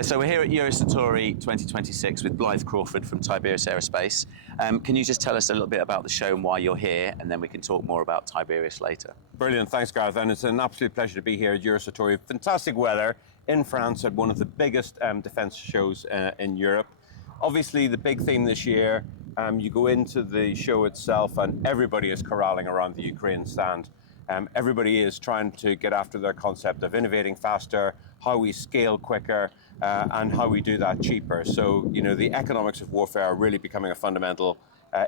So we're here at Eurosatory 2026 with Blythe Crawford from Tiberius Aerospace. Can you just tell us a little bit about the show and why you're here, and then we can talk more about Tiberius later? Brilliant, thanks Gareth, and it's an absolute pleasure to be here at Eurosatory. Fantastic weather in France at one of the biggest defence shows in Europe. Obviously the big theme this year, you go into the show itself and everybody is corralling around the Ukraine stand. Everybody is trying to get after their concept of innovating faster, how we scale quicker, and how we do that cheaper. So, you know, the economics of warfare are really becoming a fundamental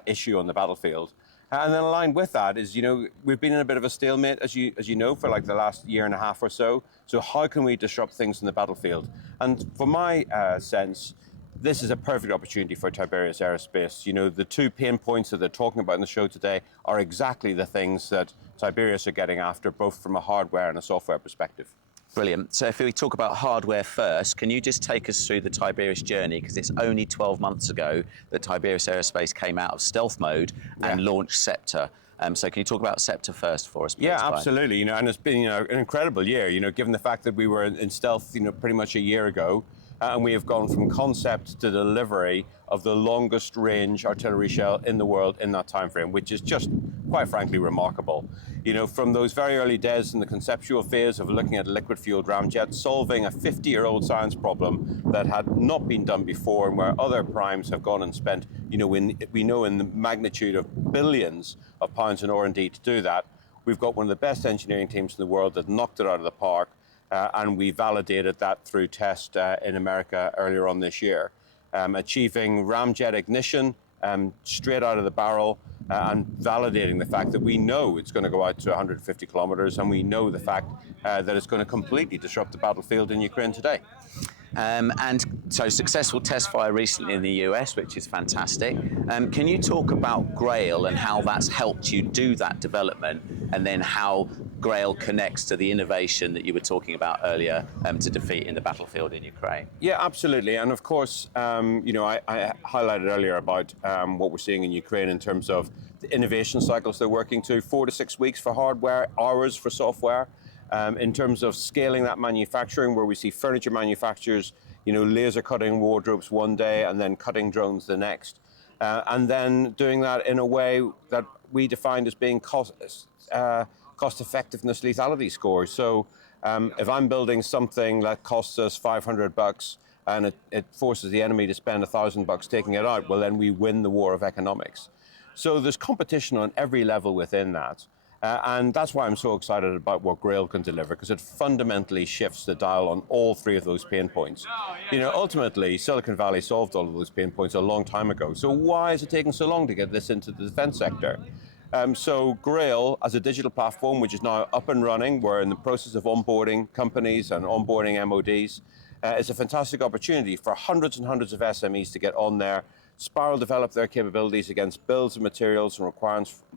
issue on the battlefield. And then aligned with that is, you know, we've been in a bit of a stalemate, as you know, for like the last year and a half or so. So how can we disrupt things in the battlefield? And for my sense, this is a perfect opportunity for Tiberius Aerospace. You know, the two pain points that they're talking about in the show today are exactly the things that Tiberius are getting after, both from a hardware and a software perspective. Brilliant. So if we talk about hardware first, can you just take us through the Tiberius journey? Because it's only 12 months ago that Tiberius Aerospace came out of stealth mode and launched Sceptre. So can you talk about Sceptre first for us, please? Yeah, absolutely. You know, and it's been, you know, an incredible year, you know, given the fact that we were in stealth, you know, pretty much a year ago. And we have gone from concept to delivery of the longest range artillery shell in the world in that time frame, which is just, quite frankly, remarkable. You know, from those very early days in the conceptual phase of looking at liquid-fueled ramjet, solving a 50-year-old science problem that had not been done before, and where other primes have gone and spent, you know, we know in the magnitude of billions of pounds in R&D to do that. We've got one of the best engineering teams in the world that knocked it out of the park. And we validated that through test in America earlier on this year, achieving ramjet ignition straight out of the barrel and validating the fact that we know it's going to go out to 150 kilometers, and we know the fact that it's going to completely disrupt the battlefield in Ukraine today. And so successful test fire recently in the US, which is fantastic. Can you talk about GRAIL and how that's helped you do that development, and then how GRAIL connects to the innovation that you were talking about earlier to defeat in the battlefield in Ukraine? Yeah, absolutely. And of course, you know, I highlighted earlier about what we're seeing in Ukraine in terms of the innovation cycles they're working to, 4 to 6 weeks for hardware, hours for software. In terms of scaling that manufacturing, where we see furniture manufacturers, you know, laser cutting wardrobes one day and then cutting drones the next. And then doing that in a way that we defined as being cost effectiveness lethality scores. So if I'm building something that costs us $500 and it forces the enemy to spend $1,000 taking it out, well, then we win the war of economics. So there's competition on every level within that. And that's why I'm so excited about what GRAIL can deliver, because it fundamentally shifts the dial on all three of those pain points. You know, ultimately, Silicon Valley solved all of those pain points a long time ago. So why is it taking so long to get this into the defense sector? So GRAIL, as a digital platform, which is now up and running, we're in the process of onboarding companies and onboarding MODs. It's a fantastic opportunity for hundreds and hundreds of SMEs to get on there, spiral develop their capabilities against bills of materials and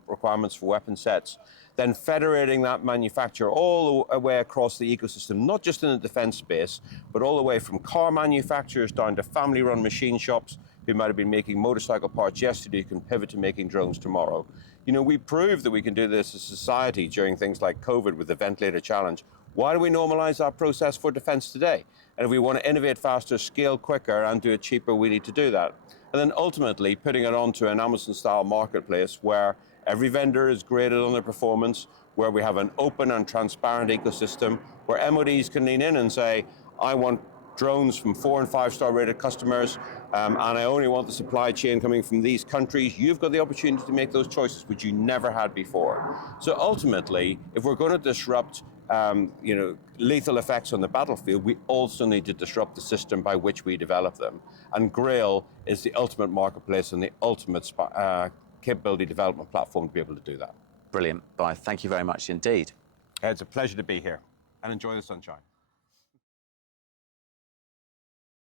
requirements for weapon sets, then federating that manufacture all the way across the ecosystem, not just in the defense space, but all the way from car manufacturers down to family-run machine shops who might have been making motorcycle parts yesterday can pivot to making drones tomorrow. You know, we proved that we can do this as a society during things like COVID with the ventilator challenge. Why do we normalize that process for defense today? And if we want to innovate faster, scale quicker, and do it cheaper, we need to do that. And then ultimately putting it onto an Amazon-style marketplace where every vendor is graded on their performance, where we have an open and transparent ecosystem, where MODs can lean in and say, I want drones from 4- and 5-star rated customers, and I only want the supply chain coming from these countries. You've got the opportunity to make those choices, which you never had before. So ultimately, if we're going to disrupt you know, lethal effects on the battlefield, we also need to disrupt the system by which we develop them. And GRAIL is the ultimate marketplace and the ultimate capability development platform to be able to do that. Brilliant, Blythe. Thank you very much indeed. It's a pleasure to be here, and enjoy the sunshine.